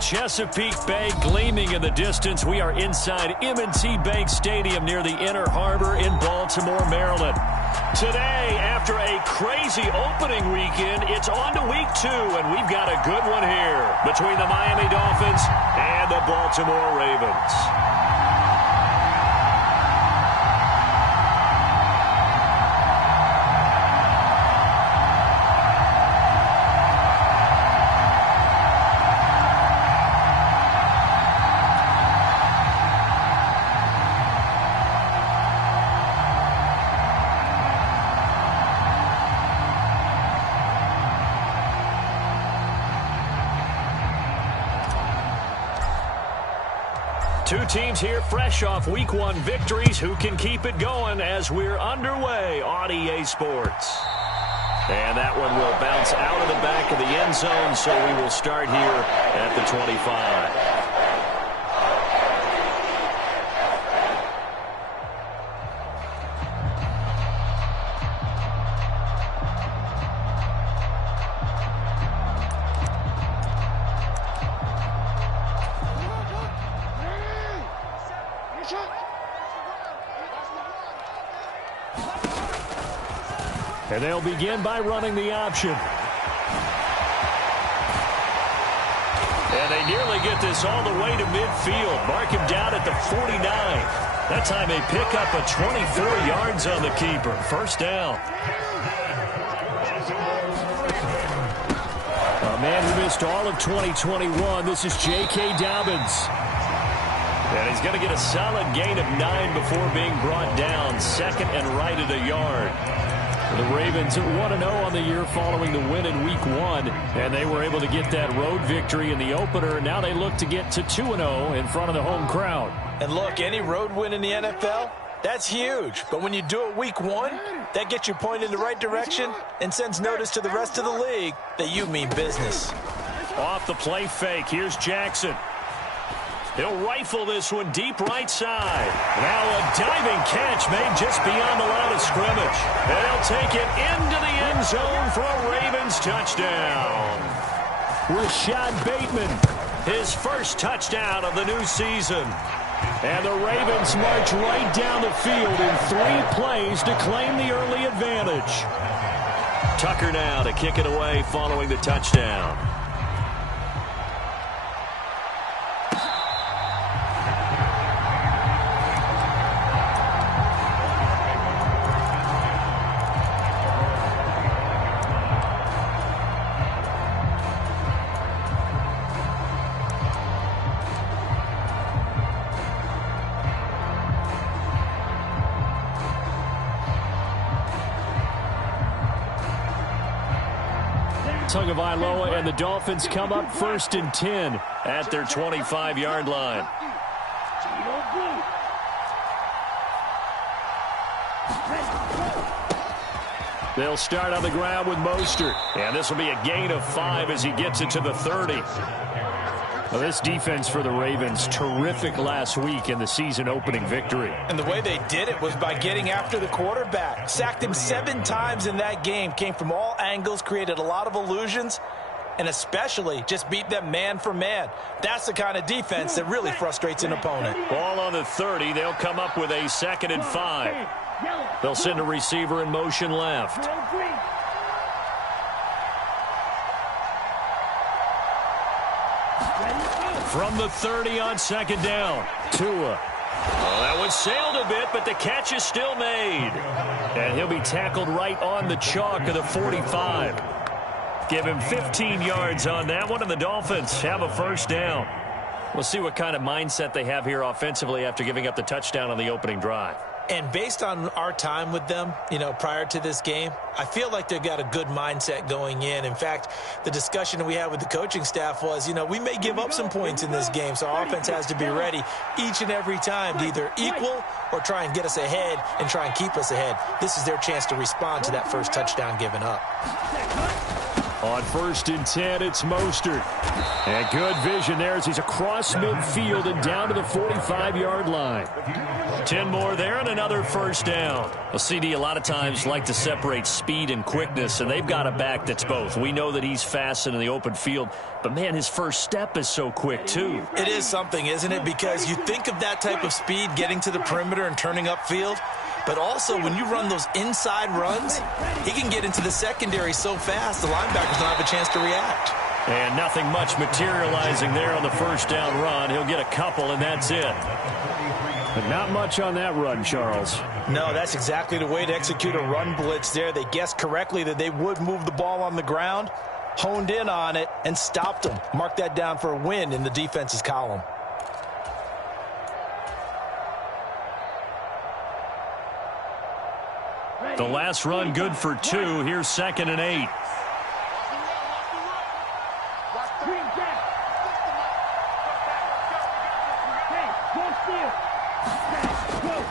With Chesapeake Bay gleaming in the distance, we are inside M&T Bank Stadium near the Inner Harbor in Baltimore, Maryland. Today, after a crazy opening weekend, it's on to week 2, and we've got a good one here between the Miami Dolphins and the Baltimore Ravens. Two teams here fresh off Week 1 victories. Who can keep it going as we're underway on EA Sports? And that one will bounce out of the back of the end zone, so we will start here at the 25. And they'll begin by running the option. And they nearly get this all the way to midfield. Mark him down at the 49. That time they pick up a 24 yards on the keeper. First down. A man who missed all of 2021. This is J.K. Dobbins. And he's going to get a solid gain of 9 before being brought down. Second and right at a yard. The Ravens 1-0 on the year following the win in Week 1, and they were able to get that road victory in the opener. Now they look to get to 2-0 in front of the home crowd. And look, any road win in the NFL, that's huge. But when you do it Week 1, that gets you pointed in the right direction and sends notice to the rest of the league that you mean business. Off the play fake, here's Jackson. He'll rifle this one deep right side. Now a diving catch made just beyond the line of scrimmage. And he'll take it into the end zone for a Ravens touchdown. Rashad Bateman, his first touchdown of the new season. And the Ravens march right down the field in 3 plays to claim the early advantage. Tucker now to kick it away following the touchdown. Tagovailoa and the Dolphins come up 1st and 10 at their 25-yard line. They'll start on the ground with Mostert, and this will be a gain of 5 as he gets it to the 30. Well, this defense for the Ravens, terrific last week in the season-opening victory. And the way they did it was by getting after the quarterback. Sacked him 7 times in that game. Came from all angles, created a lot of illusions, and especially just beat them man for man. That's the kind of defense that really frustrates an opponent. Ball on the 30. They'll come up with a 2nd and 5. They'll send a receiver in motion left. From the 30 on 2nd down, Tua. Well, that one sailed a bit, but the catch is still made. And he'll be tackled right on the chalk of the 45. Give him 15 yards on that one, and the Dolphins have a first down. We'll see what kind of mindset they have here offensively after giving up the touchdown on the opening drive. And based on our time with them, prior to this game, I feel like they've got a good mindset going in. In fact, the discussion that we had with the coaching staff was, we may give up some points in this game, so our offense has to be ready each and every time to either equal or try and get us ahead and try and keep us ahead. This is their chance to respond to that first touchdown given up. On 1st and 10, it's Mostert. And good vision there as he's across midfield and down to the 45-yard line. 10 more there and another first down. Well, CD, a lot of times like to separate speed and quickness, and they've got a back that's both. We know that he's fast in the open field, but, man, his first step is so quick, too. It is something, isn't it? Because you think of that type of speed getting to the perimeter and turning upfield, but also when you run those inside runs, he can get into the secondary so fast the linebackers don't have a chance to react. And nothing much materializing there on the first down run. He'll get a couple, and that's it. But not much on that run, Charles. No, that's exactly the way to execute a run blitz there. They guessed correctly that they would move the ball on the ground, honed in on it, and stopped them. Mark that down for a win in the defense's column. The last run good for 2. Here's 2nd and 8.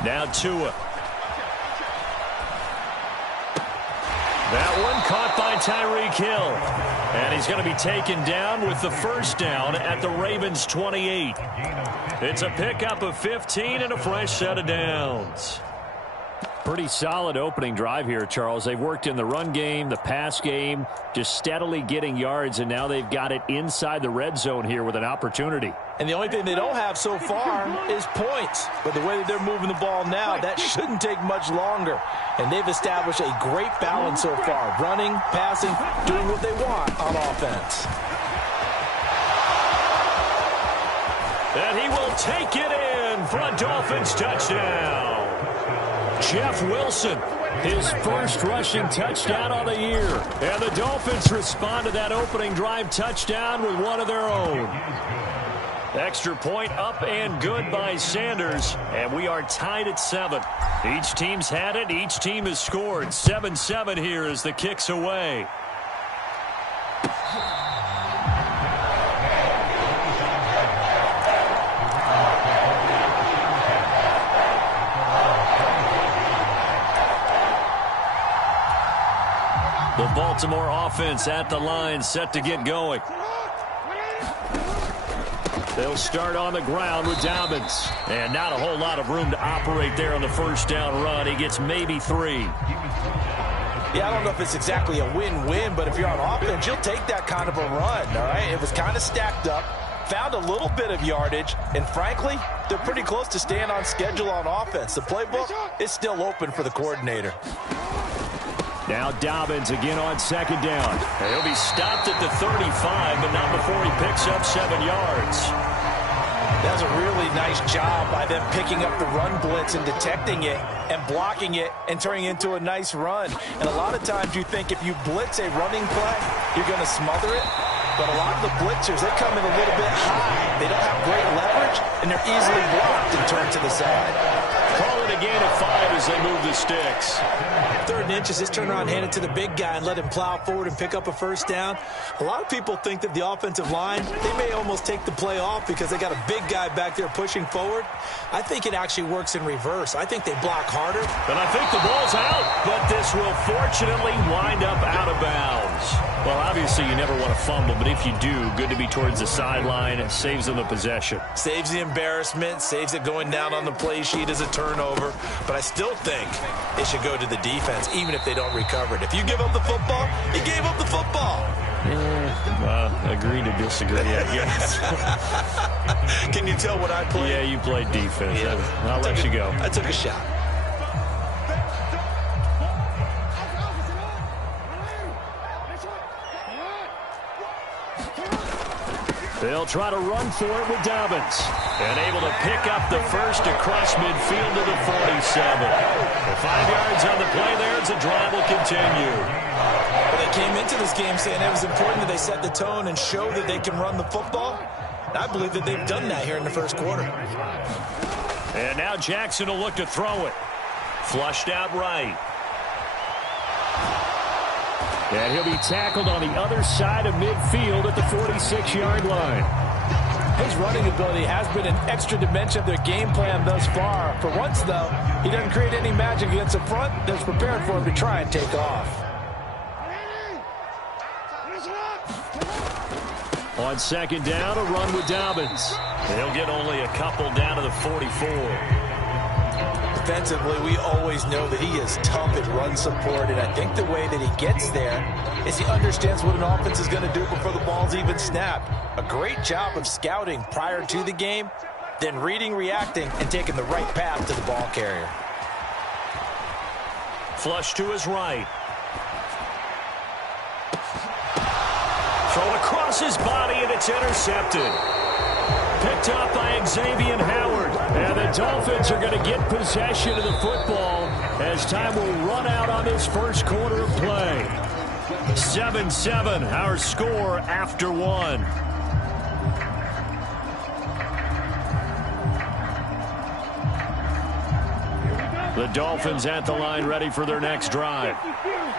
Now Tua. That one caught by Tyreek Hill. And he's going to be taken down with the first down at the Ravens' 28. It's a pickup of 15 and a fresh set of downs. Pretty solid opening drive here, Charles. They've worked in the run game, the pass game, just steadily getting yards, and now they've got it inside the red zone here with an opportunity. And the only thing they don't have so far is points. But the way that they're moving the ball now, that shouldn't take much longer. And they've established a great balance so far. Running, passing, doing what they want on offense. And he will take it in for a Dolphins touchdown. Jeff Wilson, his first rushing touchdown of the year. And the Dolphins respond to that opening drive touchdown with one of their own. Extra point up and good by Sanders. And we are tied at 7. Each team's had it. Each team has scored. 7-7 here as the kick's away. The Baltimore offense at the line, set to get going. They'll start on the ground with Dobbins. And not a whole lot of room to operate there on the first down run. He gets maybe 3. Yeah, I don't know if it's exactly a win-win, but if you're on offense, you'll take that kind of a run, all right? It was kind of stacked up, found a little bit of yardage, and frankly, they're pretty close to staying on schedule on offense. The playbook is still open for the coordinator. Now Dobbins again on 2nd down. And he'll be stopped at the 35, but not before he picks up 7 yards. That was a really nice job by them picking up the run blitz and detecting it and blocking it and turning it into a nice run. And a lot of times you think if you blitz a running play, you're going to smother it. But a lot of the blitzers, they come in a little bit high. They don't have great leverage, and they're easily blocked and turned to the side. Call it a gain of 5 as they move the sticks. 3rd and inches, just turn around, hand it to the big guy and let him plow forward and pick up a first down. A lot of people think that the offensive line, they may almost take the play off because they got a big guy back there pushing forward. I think it actually works in reverse. I think they block harder. But I think the ball's out, but this will fortunately wind up out of bounds. Well, obviously you never want to fumble, but if you do, good to be towards the sideline. It saves them the possession. Saves the embarrassment, saves it going down on the play sheet as a turnover. But I still think it should go to the defense, even if they don't recover it. If you give up the football, you gave up the football. Agree to disagree, I guess. Can you tell what I played? Yeah, you played defense. Yeah. I'll let you go. I took a shot. They'll try to run for it with Dobbins. And able to pick up the first across midfield to the 47. The 5 yards on the play there as the drive will continue. Well, they came into this game saying it was important that they set the tone and show that they can run the football. I believe that they've done that here in the first quarter. And now Jackson will look to throw it. Flushed out right. And he'll be tackled on the other side of midfield at the 46-yard line. His running ability has been an extra dimension of their game plan thus far. For once, though, he doesn't create any magic against the front that's prepared for him to try and take off. On second down, a run with Dobbins. He'll get only a couple down to the 44. Defensively, we always know that he is tough at run support, and I think the way that he gets there is he understands what an offense is going to do before the ball's even snapped. A great job of scouting prior to the game, then reading, reacting, and taking the right path to the ball carrier. Flush to his right. Thrown across his body, and it's intercepted. Picked up by Xavier Howard. And the Dolphins are going to get possession of the football as time will run out on this first quarter of play. 7-7, our score after one. The Dolphins at the line ready for their next drive.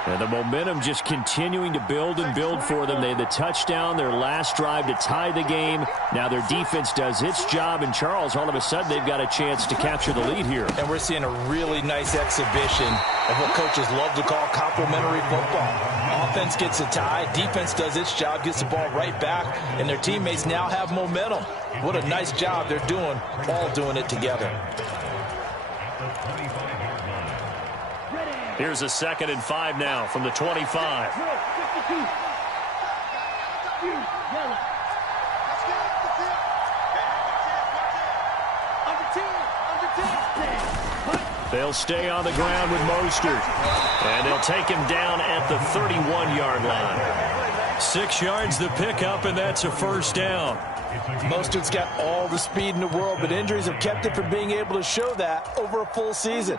And the momentum just continuing to build and build for them. They had the touchdown, their last drive to tie the game. Now their defense does its job. And Charles, all of a sudden, they've got a chance to capture the lead here. And we're seeing a really nice exhibition of what coaches love to call complementary football. Offense gets a tie, defense does its job, gets the ball right back, and their teammates now have momentum. What a nice job they're doing, all doing it together. Here's a 2nd and 5 now from the 25. They'll stay on the ground with Mostert. And they'll take him down at the 31-yard line. 6 yards the pickup, and that's a first down. Mostert's got all the speed in the world, but injuries have kept him from being able to show that over a full season.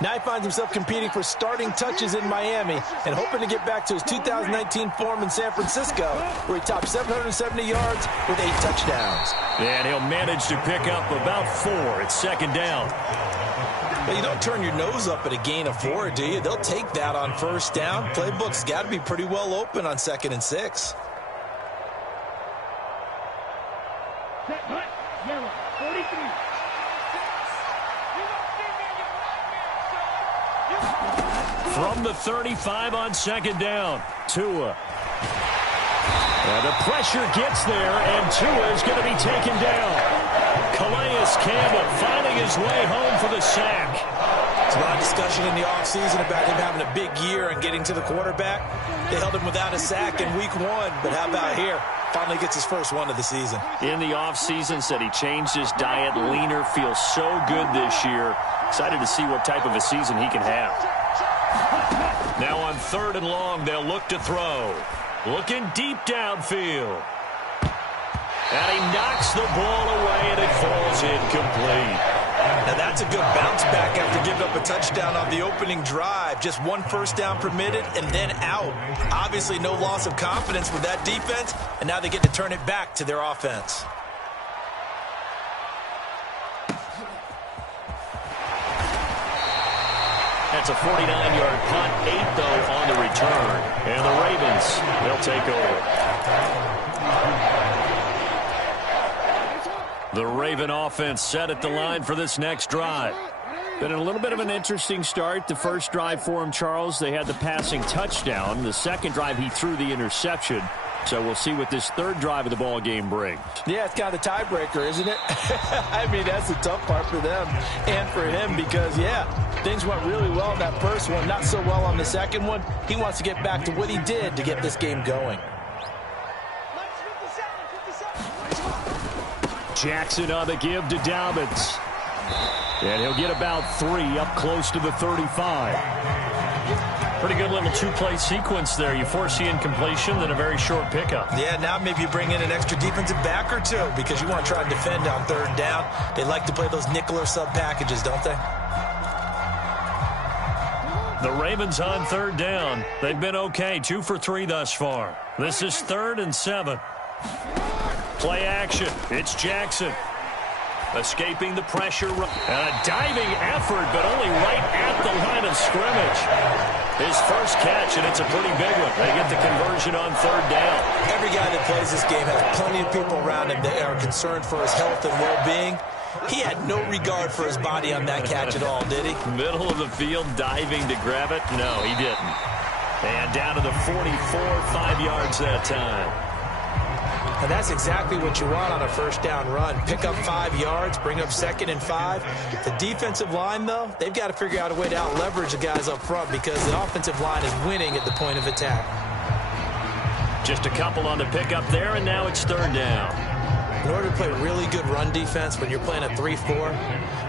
Now he finds himself competing for starting touches in Miami and hoping to get back to his 2019 form in San Francisco, where he topped 770 yards with 8 touchdowns. And he'll manage to pick up about 4 at 2nd down. Well, you don't turn your nose up at a gain of 4, do you? They'll take that on first down. Playbook's got to be pretty well open on 2nd and 6. From the 35 on 2nd down, Tua. And the pressure gets there, and Tua is going to be taken down. Calais Campbell finding his way home for the sack. There's a lot of discussion in the offseason about him having a big year and getting to the quarterback. They held him without a sack in week 1, but how about here? Finally gets his first one of the season. In the offseason, said he changed his diet, leaner, feels so good this year. Excited to see what type of a season he can have. Now on 3rd and long, they'll look to throw. Looking deep downfield. And he knocks the ball away, and it falls incomplete. Now that's a good bounce back after giving up a touchdown on the opening drive. Just 1 first down permitted and then out. Obviously no loss of confidence with that defense, and now they get to turn it back to their offense. That's a 49-yard punt, 8 though on the return. And the Ravens, they'll take over. The Raven offense set at the line for this next drive. Been a little bit of an interesting start. The first drive for him, Charles, they had the passing touchdown. The second drive, he threw the interception. So we'll see what this 3rd drive of the ball game brings. Yeah, it's kind of the tiebreaker, isn't it? I mean, that's the tough part for them and for him because, yeah, things went really well in that first one, not so well on the second one. He wants to get back to what he did to get this game going. Jackson on the give to Dobbins. And he'll get about 3 up close to the 35. Pretty good little 2-play sequence there. You force the incompletion, then a very short pickup. Yeah, now maybe you bring in an extra defensive back or 2 because you want to try and defend on 3rd down. They like to play those nickel or sub packages, don't they? The Ravens on 3rd down. They've been okay, 2 for 3 thus far. This is 3rd and 7. Play action. It's Jackson. Escaping the pressure. And a diving effort, but only right at the line of scrimmage. His first catch, and it's a pretty big one. They get the conversion on 3rd down. Every guy that plays this game has plenty of people around him that are concerned for his health and well-being. He had no regard for his body on that catch at all, did he? Middle of the field, diving to grab it. No, he didn't. And down to the 44, 5 yards that time. And that's exactly what you want on a first down run. Pick up 5 yards, bring up 2nd and 5. The defensive line, though, they've got to figure out a way to out-leverage the guys up front because the offensive line is winning at the point of attack. Just a couple on the pickup there, and now it's 3rd down. In order to play really good run defense when you're playing a 3-4,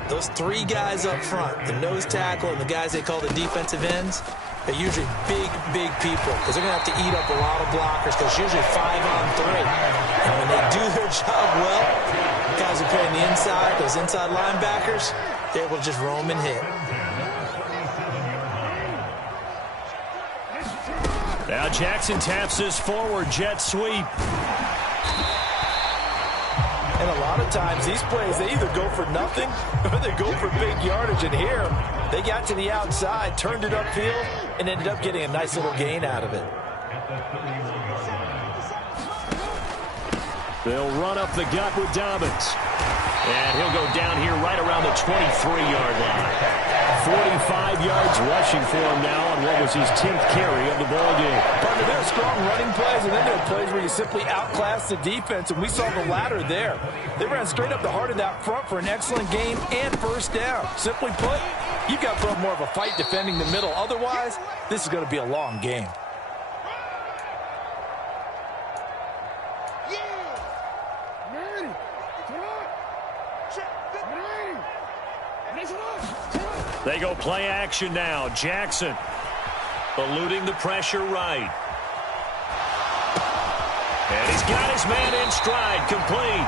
those 3 guys up front, the nose tackle and the guys they call the defensive ends, they're usually big people because they're going to have to eat up a lot of blockers because it's usually 5-on-3. And when they do their job well, the guys who play on the inside, those inside linebackers, they're able to just roam and hit. Now Jackson taps this forward jet sweep. And a lot of times these plays, they either go for nothing or they go for big yardage. And here, they got to the outside, turned it upfield, and ended up getting a nice little gain out of it. They'll run up the gut with Dobbins. And he'll go down here right around the 23-yard line. 45 yards rushing for him now on what was his 10th carry of the ball game. Partner, there are strong running plays, and then there are plays where you simply outclass the defense, and we saw the latter there. They ran straight up the heart of that front for an excellent gain and first down. Simply put, you've got to put more of a fight defending the middle. Otherwise, this is going to be a long game. They go play action now. Jackson eluding the pressure right. And he's got his man in stride, complete.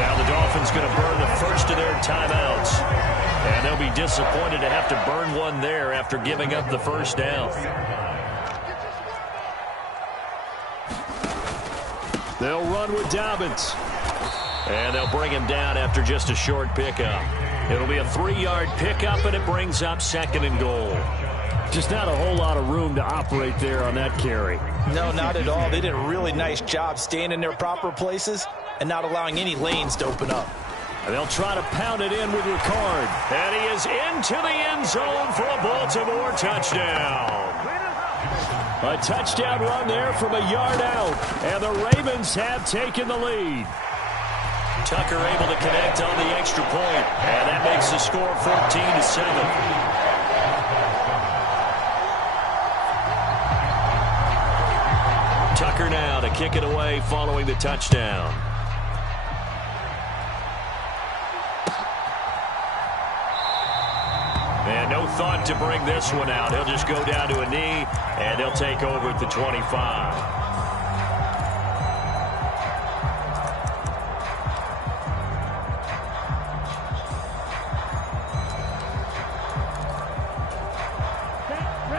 Now the Dolphins going to burn the first of their timeouts. And they'll be disappointed to have to burn one there after giving up the first down. They'll run with Dobbins. And they'll bring him down after just a short pickup. It'll be a 3-yard pickup, and it brings up 2nd and goal. Just not a whole lot of room to operate there on that carry. No, not at all. They did a really nice job staying in their proper places and not allowing any lanes to open up. And they'll try to pound it in with Ricard. And he is into the end zone for a Baltimore touchdown. A touchdown run there from a yard out. And the Ravens have taken the lead. Tucker able to connect on the extra point, and that makes the score 14-7. Tucker now to kick it away following the touchdown. And no thought to bring this one out. He'll just go down to a knee, and they'll take over at the 25.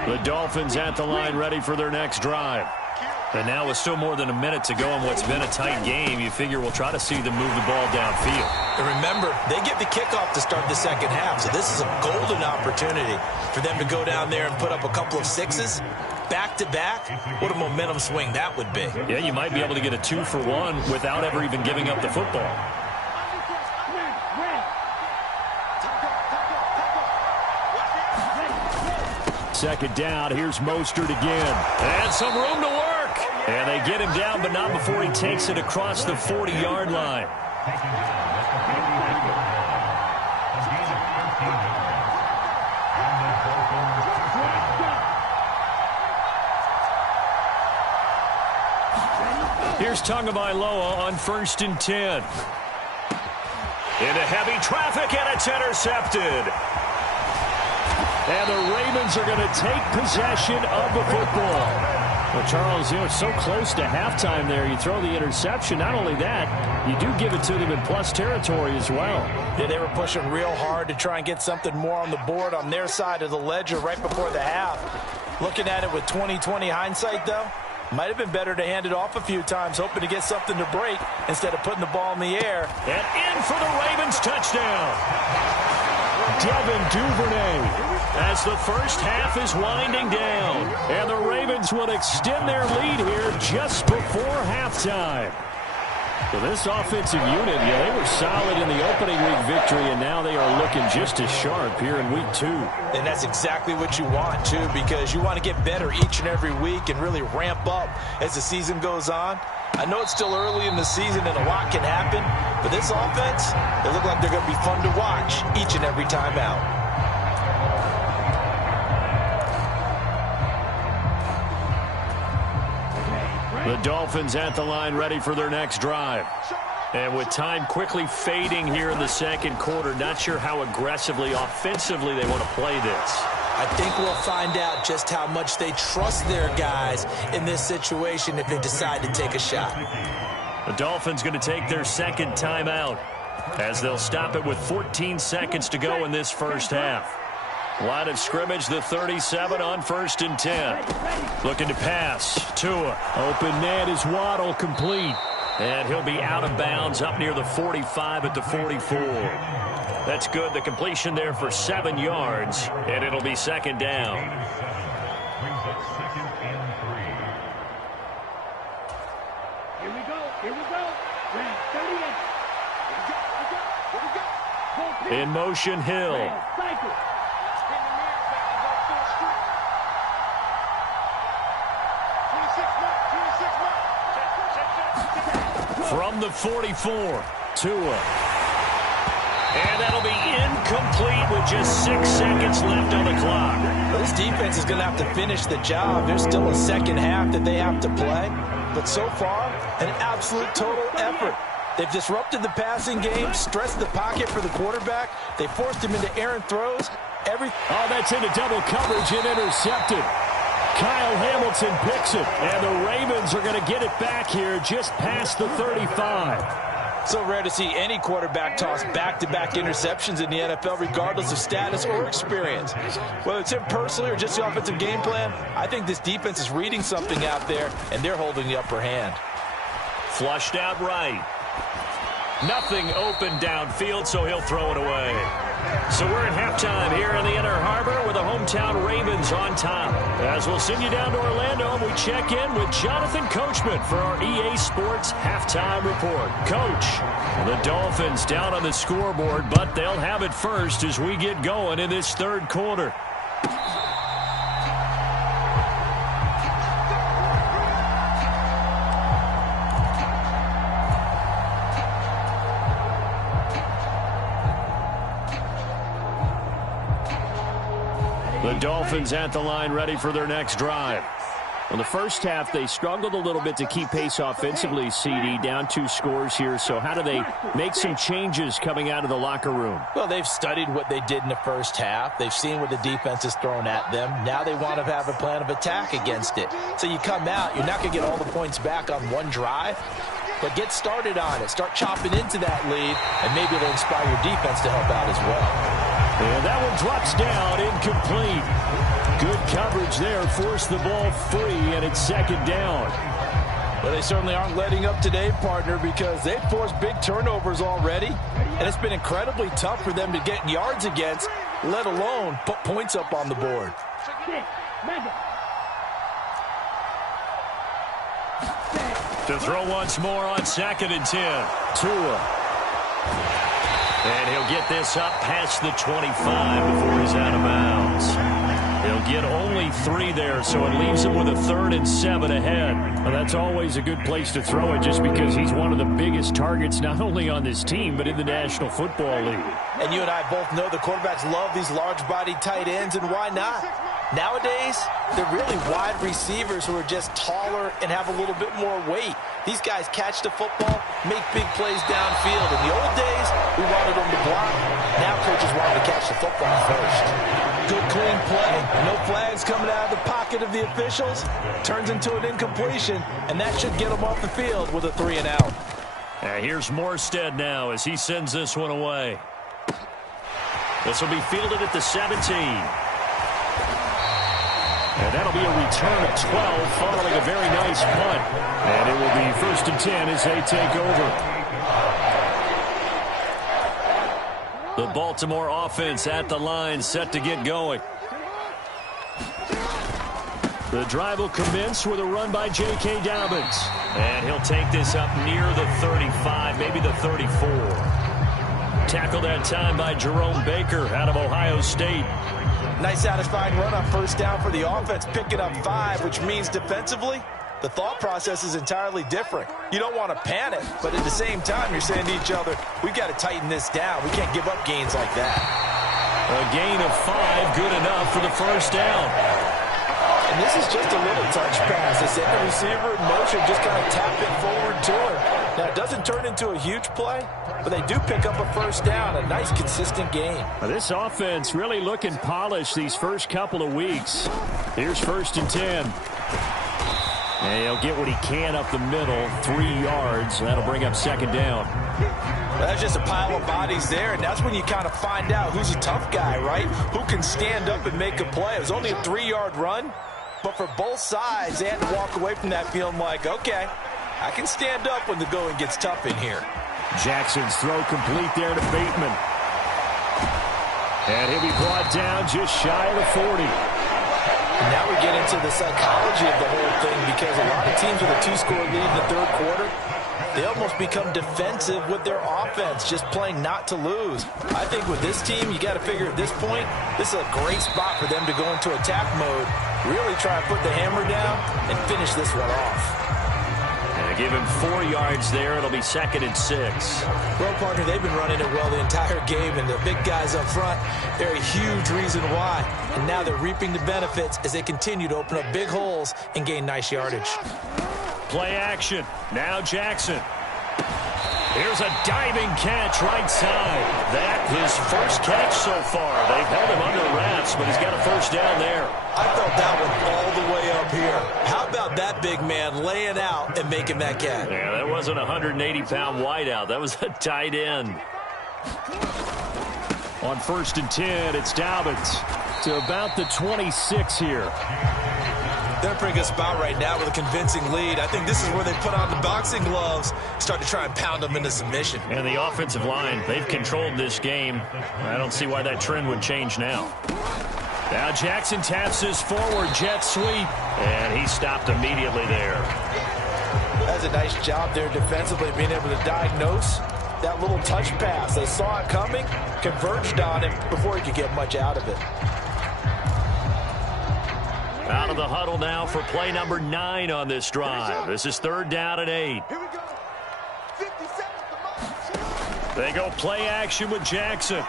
The Dolphins at the line ready for their next drive. And now with still more than a minute to go in what's been a tight game, you figure we'll try to see them move the ball downfield. And remember, they get the kickoff to start the second half, so this is a golden opportunity for them to go down there and put up a couple of sixes back-to-back. What a momentum swing that would be. Yeah, you might be able to get a 2-for-1 without ever even giving up the football. Second down, here's Mostert again. And some room to work. And they get him down, but not before he takes it across the 40-yard line. Here's Tagovailoa on 1st and 10. Into heavy traffic, and it's intercepted. And the Ravens are going to take possession of the football. Well, Charles, you know, it's so close to halftime there. You throw the interception. Not only that, you do give it to them in plus territory as well. Yeah, they were pushing real hard to try and get something more on the board on their side of the ledger right before the half. Looking at it with 20/20 hindsight, though, might have been better to hand it off a few times, hoping to get something to break instead of putting the ball in the air. And in for the Ravens touchdown. Devin Duvernay. As the first half is winding down. And the Ravens will extend their lead here just before halftime. Well, this offensive unit, yeah, they were solid in the opening week victory, and now they are looking just as sharp here in week 2. And that's exactly what you want, too, because you want to get better each and every week and really ramp up as the season goes on. I know it's still early in the season and a lot can happen, but this offense, they look like they're going to be fun to watch each and every time out. The Dolphins at the line ready for their next drive. And with time quickly fading here in the second quarter, not sure how aggressively, offensively they want to play this. I think we'll find out just how much they trust their guys in this situation if they decide to take a shot. The Dolphins going to take their second timeout as they'll stop it with 14 seconds to go in this first half. Line of scrimmage, the 37 on 1st and 10. Looking to pass. Tua. Open net is Waddle, complete. And he'll be out of bounds up near the 45 at the 44. That's good. The completion there for 7 yards, and it'll be second down. Here we go. Here we go. 38. In motion, Hill. Cycle. From the 44, Tua. And that'll be incomplete with just 6 seconds left on the clock. Well, this defense is going to have to finish the job. There's still a second half that they have to play. But so far, an absolute total effort. They've disrupted the passing game, stressed the pocket for the quarterback. They forced him into errant throws. Oh, that's into double coverage and intercepted. Kyle Hamilton picks it, and the Ravens are going to get it back here just past the 35. So rare to see any quarterback toss back-to-back interceptions in the NFL, regardless of status or experience. Whether it's him personally or just the offensive game plan, I think this defense is reading something out there, and they're holding the upper hand. Flushed out right. Nothing open downfield, so he'll throw it away. So we're at halftime here in the Inner Harbor with the hometown Ravens on top. As we'll send you down to Orlando, we check in with Jonathan Coachman for our EA Sports Halftime Report. Coach, the Dolphins down on the scoreboard, but they'll have it first as we get going in this third quarter. The Dolphins at the line ready for their next drive. In the first half, they struggled a little bit to keep pace offensively, CD, down 2 scores here. So how do they make some changes coming out of the locker room? Well, they've studied what they did in the first half. They've seen what the defense has thrown at them. Now they want to have a plan of attack against it. So you come out, you're not going to get all the points back on one drive, but get started on it. Start chopping into that lead, and maybe it'll inspire your defense to help out as well. And that one drops down, incomplete. Good coverage there, forced the ball free, and it's second down. Well, they certainly aren't letting up today, partner, because they've forced big turnovers already, and it's been incredibly tough for them to get yards against, let alone put points up on the board. To throw once more on 2nd and 10. Tua. And he'll get this up past the 25 before he's out of bounds. He'll get only 3 there, so it leaves him with a 3rd and 7 ahead. Well, that's always a good place to throw it just because he's one of the biggest targets not only on this team but in the National Football League. And you and I both know the quarterbacks love these large-bodied tight ends, and why not? Nowadays, they're really wide receivers who are just taller and have a little bit more weight. These guys catch the football, make big plays downfield. In the old days, we wanted them to block. Now coaches want them to catch the football first. Good, clean play. No flags coming out of the pocket of the officials. Turns into an incompletion, and that should get them off the field with a 3 and out. Here's Morstead now as he sends this one away. This will be fielded at the 17. And that'll be a return of 12 following a very nice punt. And it will be 1st and 10 as they take over. The Baltimore offense at the line, set to get going. The drive will commence with a run by J.K. Dobbins. And he'll take this up near the 35, maybe the 34. Tackled that time by Jerome Baker out of Ohio State. Nice satisfying run on 1st down for the offense, picking up 5, which means defensively, the thought process is entirely different. You don't want to panic, but at the same time, you're saying to each other, we've got to tighten this down. We can't give up gains like that. A gain of 5, good enough for the first down. And this is just a little touch pass. They send the receiver in motion, just kind of tap it forward to him. Now, it doesn't turn into a huge play, but they do pick up a first down, a nice, consistent gain. This offense really looking polished these first couple of weeks. Here's 1st and 10. And he'll get what he can up the middle, 3 yards. That'll bring up 2nd down. That's just a pile of bodies there, and that's when you kind of find out who's a tough guy, right? Who can stand up and make a play. It was only a 3-yard run, but for both sides, they had to walk away from that feeling like, okay, I can stand up when the going gets tough in here. Jackson's throw complete there to Bateman. And he'll be brought down just shy of the 40. And now we get into the psychology of the whole thing, because a lot of teams with a 2-score lead in the 3rd quarter, they almost become defensive with their offense, just playing not to lose. I think with this team, you got to figure at this point, this is a great spot for them to go into attack mode, really try and put the hammer down and finish this one off. And give him 4 yards there. It'll be 2nd and 6. Well, partner, they've been running it well the entire game, and the big guys up front, they're a huge reason why. And now they're reaping the benefits as they continue to open up big holes and gain nice yardage. Play action. Now Jackson. Here's a diving catch right side. That his first catch so far. They've held him under wraps, but he's got a first down there. I felt that one all the way up here. How about that big man laying out and making that catch? Yeah, that wasn't a 180-pound wideout. That was a tight end. On 1st and 10, it's Dobbins to about the 26 here. They're in a pretty good spot right now with a convincing lead. I think this is where they put on the boxing gloves, start to try and pound them into submission. And the offensive line, they've controlled this game. I don't see why that trend would change now. Now Jackson taps his forward jet sweep. And he stopped immediately there. That's a nice job there defensively, being able to diagnose that little touch pass. They saw it coming, converged on him before he could get much out of it. Out of the huddle now for play number 9 on this drive. This is 3rd down and 8. Here we go. 50 seconds. They go play action with Jackson.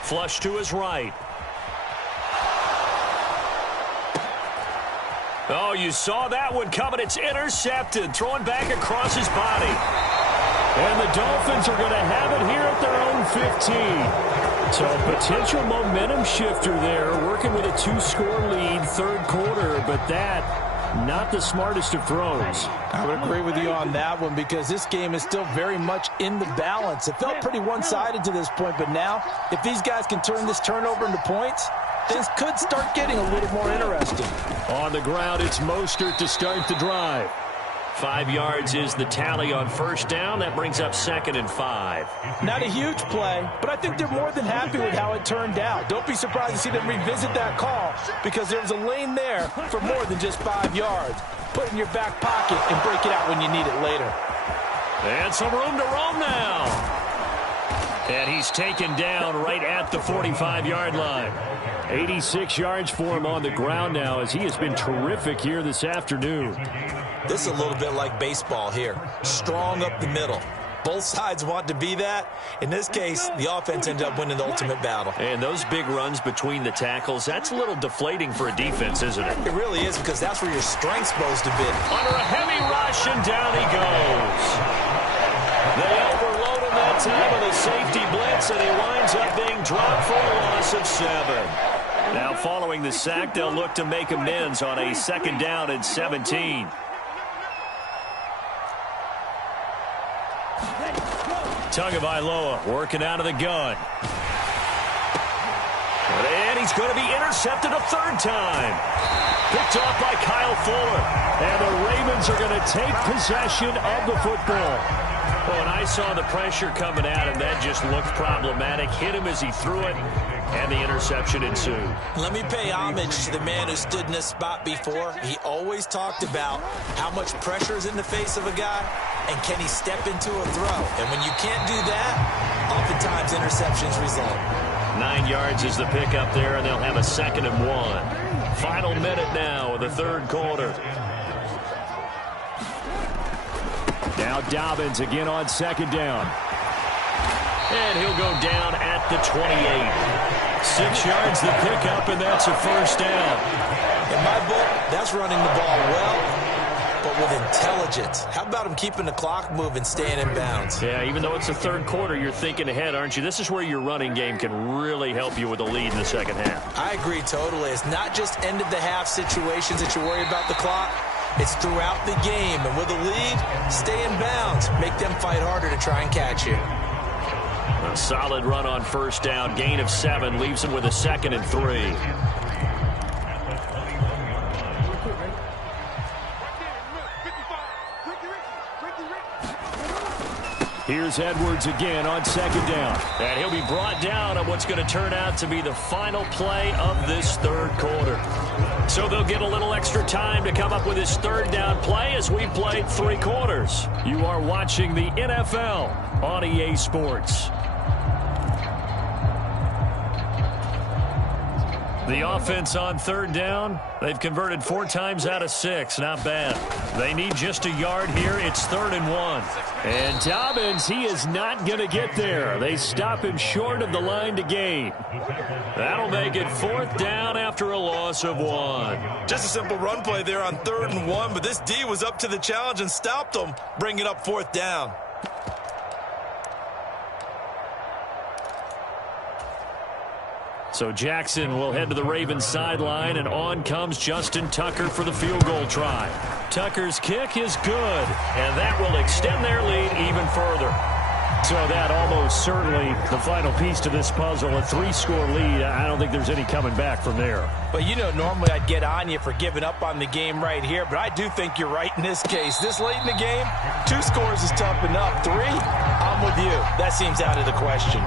Flush to his right. Oh, you saw that one coming. It's intercepted. Throwing back across his body. And the Dolphins are going to have it here at their own 15. So a potential momentum shifter there, working with a 2-score lead, 3rd quarter, but that, not the smartest of throws. I would agree with you on that one, because this game is still very much in the balance. It felt pretty one-sided to this point, but now, if these guys can turn this turnover into points, things could start getting a little more interesting. On the ground, it's Mostert to start the drive. 5 yards is the tally on 1st down. That brings up 2nd and 5. Not a huge play, but I think they're more than happy with how it turned out. Don't be surprised to see them revisit that call, because there's a lane there for more than just 5 yards. Put it in your back pocket and break it out when you need it later. And some room to roam now. And he's taken down right at the 45-yard line. 86 yards for him on the ground now, as he has been terrific here this afternoon. This is a little bit like baseball here. Strong up the middle. Both sides want to be that. In this case, the offense ended up winning the ultimate battle. And those big runs between the tackles, that's a little deflating for a defense, isn't it? It really is, because that's where your strength's supposed to be. Under a heavy rush, and down he goes. They overload him that time with a safety blitz, and he winds up being dropped for a loss of 7. Now, following the sack, they'll look to make amends on a 2nd down and 17. Tagovailoa working out of the gun. And he's going to be intercepted a 3rd time. Picked off by Kyle Fuller. And the Ravens are going to take possession of the football. Oh, and I saw the pressure coming at him. That just looked problematic. Hit him as he threw it, and the interception ensued. Let me pay homage to the man who stood in this spot before. He always talked about how much pressure is in the face of a guy, and can he step into a throw. And when you can't do that, oftentimes interceptions result. 9 yards is the pickup there, and they'll have a 2nd and 1. Final minute now of the third quarter. Now Dobbins again on 2nd down. And he'll go down at the 28. 6 yards the pickup, and that's a 1st down. In my book, that's running the ball well, but with intelligence. How about him keeping the clock moving, staying in bounds? Yeah, even though it's the third quarter, you're thinking ahead, aren't you? This is where your running game can really help you with a lead in the second half. I agree totally. It's not just end-of-the-half situations that you worry about the clock. It's throughout the game. And with a lead, stay in bounds. Make them fight harder to try and catch you. A solid run on 1st down. Gain of 7 leaves him with a 2nd and 3. Here's Edwards again on 2nd down. And he'll be brought down on what's going to turn out to be the final play of this third quarter. So they'll get a little extra time to come up with his 3rd down play as we played 3 quarters. You are watching the NFL on EA Sports. The offense on 3rd down, they've converted 4 times out of 6. Not bad. They need just a yard here. It's 3rd and 1. And Dobbins, he is not going to get there. They stop him short of the line to gain. That'll make it 4th down after a loss of 1. Just a simple run play there on 3rd and 1, but this D was up to the challenge and stopped them, bringing up 4th down. So Jackson will head to the Ravens sideline, and on comes Justin Tucker for the field goal try. Tucker's kick is good, and that will extend their lead even further. So that almost certainly the final piece to this puzzle, a 3-score lead. I don't think there's any coming back from there. But, you know, normally I'd get on you for giving up on the game right here, but I do think you're right in this case. This late in the game, 2 scores is tough enough. 3, I'm with you. That seems out of the question.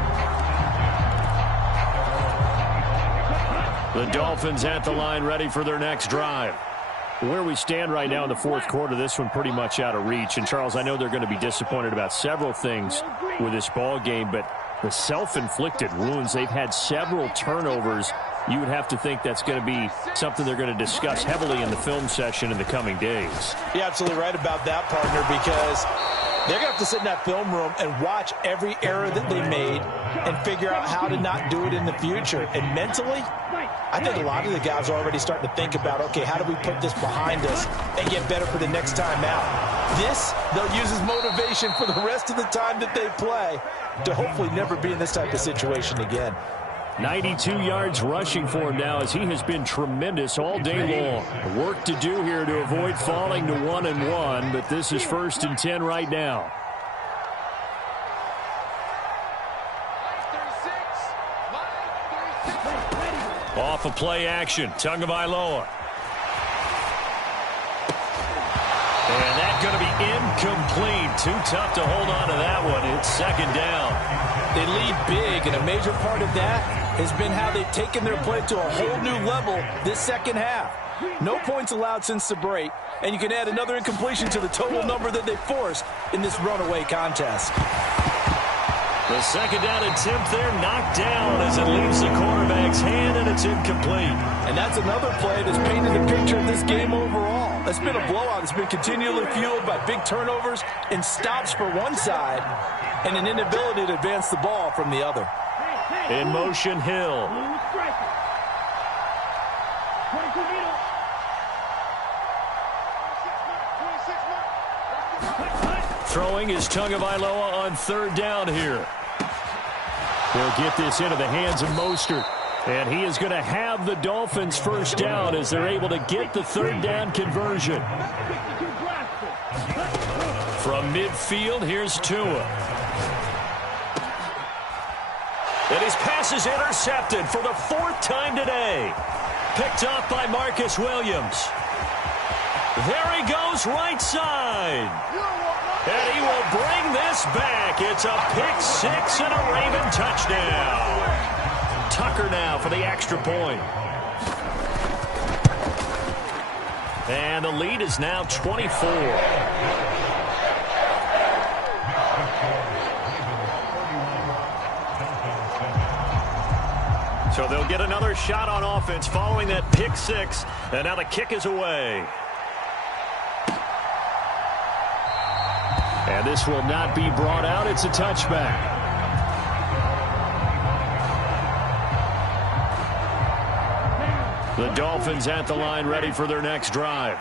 The Dolphins at the line ready for their next drive. Where we stand right now in the fourth quarter, this one pretty much out of reach. And, Charles, I know they're going to be disappointed about several things with this ball game, but the self-inflicted wounds, they've had several turnovers. You would have to think that's going to be something they're going to discuss heavily in the film session in the coming days. You're absolutely right about that, partner, because they're going to have to sit in that film room and watch every error that they made and figure out how to not do it in the future. And mentally, I think a lot of the guys are already starting to think about, okay, how do we put this behind us and get better for the next time out? This, they'll use as motivation for the rest of the time that they play to hopefully never be in this type of situation again. 92 yards rushing for him now as he has been tremendous all day long. Work to do here to avoid falling to 1-1, but this is 1st and 10 right now. Off of play action, Tagovailoa. And that's going to be incomplete. Too tough to hold on to that one. It's 2nd down. They lead big, and a major part of that has been how they've taken their play to a whole new level this second half. No points allowed since the break, and you can add another incompletion to the total number that they forced in this runaway contest. The 2nd down attempt there knocked down as it leaves the quarterback's hand, and it's incomplete. And that's another play that's painted the picture of this game overall. It's been a blowout. It's been continually fueled by big turnovers and stops for one side and an inability to advance the ball from the other. In motion, Hill. Throwing is Tagovailoa on 3rd down here. They'll get this into the hands of Mostert. And he is going to have the Dolphins' 1st down as they're able to get the 3rd down conversion. From midfield, here's Tua. And his pass is intercepted for the 4th time today. Picked off by Marcus Williams. There he goes, right side. And he will bring this back. It's a pick 6 and a Raven touchdown. Tucker now for the extra point. And the lead is now 24. So they'll get another shot on offense following that pick six. And now the kick is away. And this will not be brought out. It's a touchback. The Dolphins at the line ready for their next drive.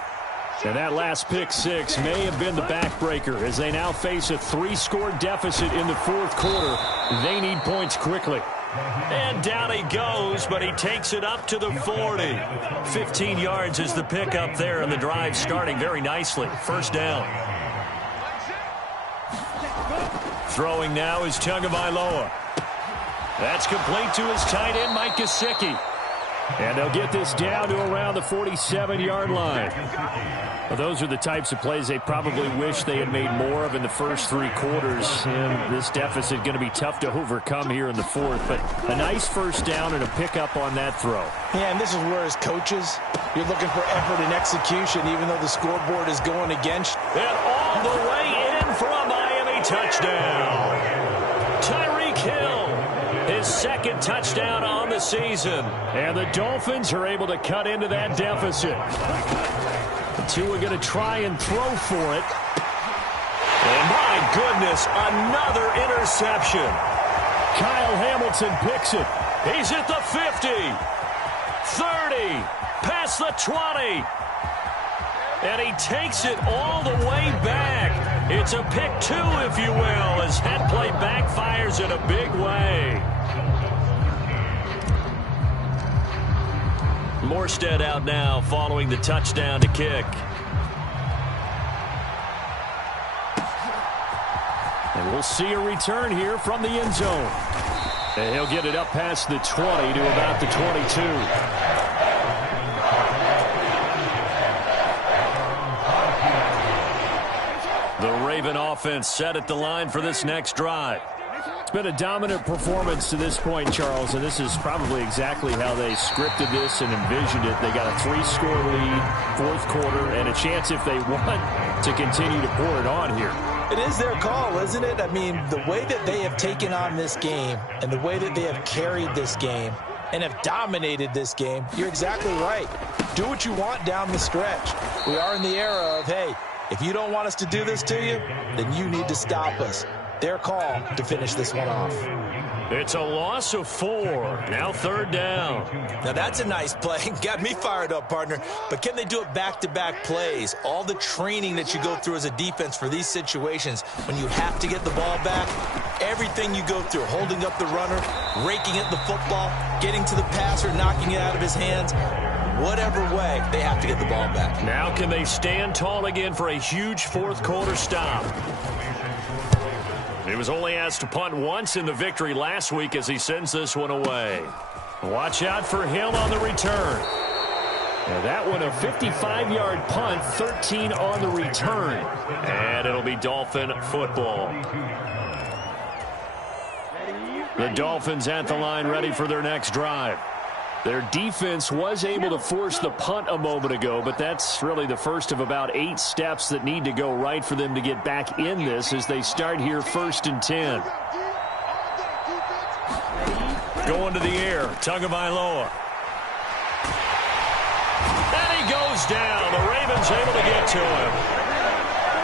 And that last pick six may have been the backbreaker as they now face a 3-score deficit in the fourth quarter. They need points quickly. And down he goes, but he takes it up to the 40. 15 yards is the pickup there, and the drive starting very nicely. First down. Throwing now is Tagovailoa. That's complete to his tight end, Mike Gesicki. And they'll get this down to around the 47-yard line. Well, those are the types of plays they probably wish they had made more of in the first 3 quarters. And this deficit going to be tough to overcome here in the fourth. But a nice first down and a pickup on that throw. Yeah, and this is where as coaches, you're looking for effort and execution, even though the scoreboard is going against. And all the way in for a Miami touchdown. Tyreek Hill. His second touchdown on the season. And the Dolphins are able to cut into that deficit. The two are going to try and throw for it. And my goodness, another interception. Kyle Hamilton picks it. He's at the 50, 30, past the 20. And he takes it all the way back. It's a pick 2, if you will, as that play backfires in a big way. Morstead out now following the touchdown to kick. And we'll see a return here from the end zone. And he'll get it up past the 20 to about the 22. The Raven offense set at the line for this next drive. It's been a dominant performance to this point, Charles, and this is probably exactly how they scripted this and envisioned it. They got a 3-score lead, fourth quarter, and a chance if they want to continue to pour it on here. It is their call, isn't it? I mean, the way that they have taken on this game and the way that they have carried this game and have dominated this game, you're exactly right. Do what you want down the stretch. We are in the era of, hey, if you don't want us to do this to you, then you need to stop us. Their call to finish this one off. It's a loss of 4. Now third down. Now that's a nice play. Got me fired up, partner. But can they do it back-to-back plays? All the training that you go through as a defense for these situations, when you have to get the ball back, everything you go through, holding up the runner, raking at the football, getting to the passer, knocking it out of his hands, whatever way, they have to get the ball back. Now can they stand tall again for a huge fourth quarter stop? He was only asked to punt once in the victory last week as he sends this one away. Watch out for Hill on the return. And that one a 55-yard punt, 13 on the return. And it'll be Dolphin football. The Dolphins at the line ready for their next drive. Their defense was able to force the punt a moment ago, but that's really the first of about 8 steps that need to go right for them to get back in this as they start here 1st and 10. Going to the air, Tagovailoa. And he goes down. The Ravens able to get to him.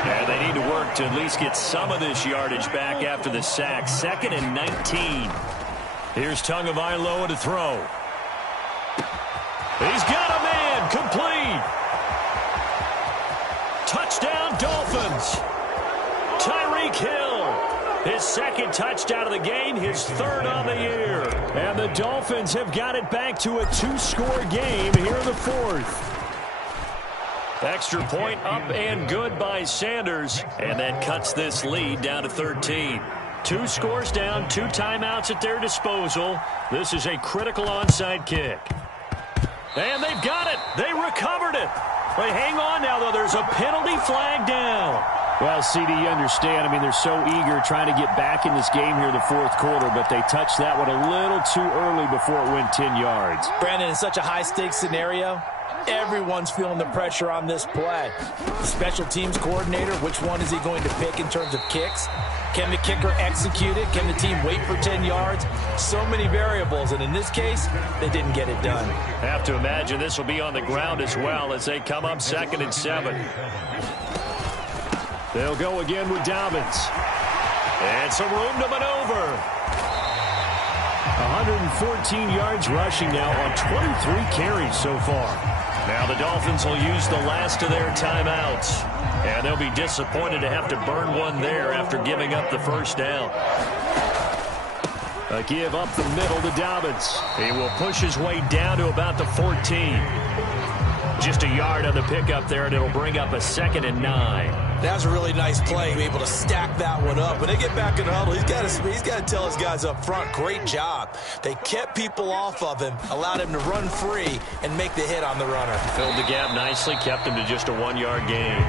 And they need to work to at least get some of this yardage back after the sack. 2nd and 19. Here's Tagovailoa to throw. He's got a man, complete. Touchdown, Dolphins. Tyreek Hill, his 2nd touchdown of the game, his 3rd on the year. And the Dolphins have got it back to a 2-score game here in the 4th. Extra point up and good by Sanders, and that cuts this lead down to 13. 2 scores down, 2 timeouts at their disposal. This is a critical onside kick. And they've got it. They recovered it. But hang on now, though. There's a penalty flag down. Well, CD, you understand. I mean, they're so eager trying to get back in this game here in the 4th quarter, but they touched that one a little too early before it went 10 yards. Brandon, in such a high-stakes scenario, everyone's feeling the pressure on this play. The special teams coordinator, which one is he going to pick in terms of kicks? Can the kicker execute it? Can the team wait for 10 yards? So many variables, and in this case, they didn't get it done. Have to imagine this will be on the ground as well as they come up 2nd and 7. They'll go again with Dobbins. And some room to maneuver. 114 yards rushing now on 23 carries so far. Now the Dolphins will use the last of their timeouts. And they'll be disappointed to have to burn one there after giving up the first down. A give up the middle to Dobbins. He will push his way down to about the 14. Just a yard on the pickup there, and it'll bring up a 2nd and 9. That was a really nice play, able to stack that one up. When they get back in the huddle, he's got to tell his guys up front, great job. They kept people off of him, allowed him to run free, and make the hit on the runner. Filled the gap nicely, kept him to just a 1-yard gain.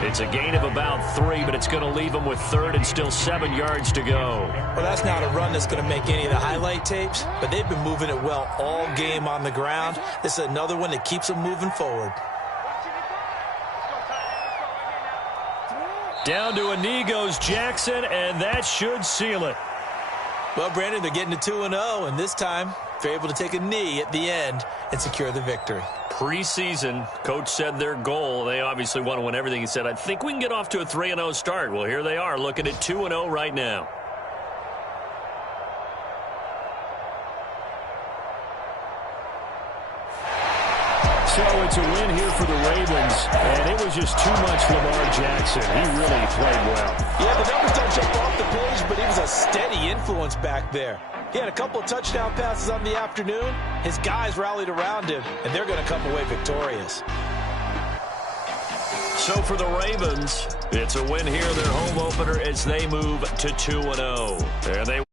It's a gain of about 3, but it's going to leave him with 3rd and still 7 yards to go. Well, that's not a run that's going to make any of the highlight tapes, but they've been moving it well all game on the ground. This is another one that keeps them moving forward. Down to a knee goes Jackson, and that should seal it. Well, Brandon, they're getting to 2-0, and this time they're able to take a knee at the end and secure the victory. Preseason, coach said their goal, they obviously want to win everything. He said, I think we can get off to a 3-0 start. Well, here they are looking at 2-0 right now. So it's a win here for the Ravens, and it was just too much Lamar Jackson. He really played well. Yeah, the numbers don't jump off the page, but he was a steady influence back there. He had a couple of touchdown passes on the afternoon. His guys rallied around him, and they're going to come away victorious. So for the Ravens, it's a win here, their home opener, as they move to 2-0. There they